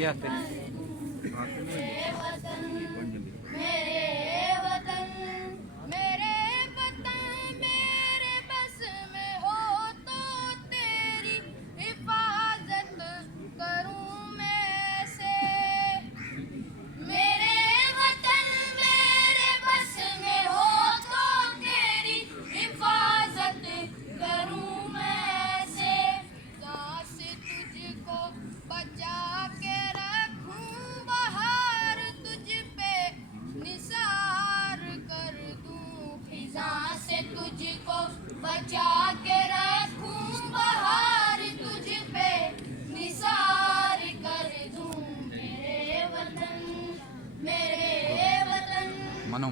क्या थे? मेरे वतन मेरे बस में हो तो तेरी हिफाजत करूं मैं से। मेरे वतन मेरे बस में हो तो तेरी हिफाजत करूं मैं से। जहाँ से तुझको बचा के रखूं बहार तुझ पे निसार कर दूं। फिजा से तुझको बचा के रखूं बहार तुझ पे निसार कर दूं। मेरे वतन मनो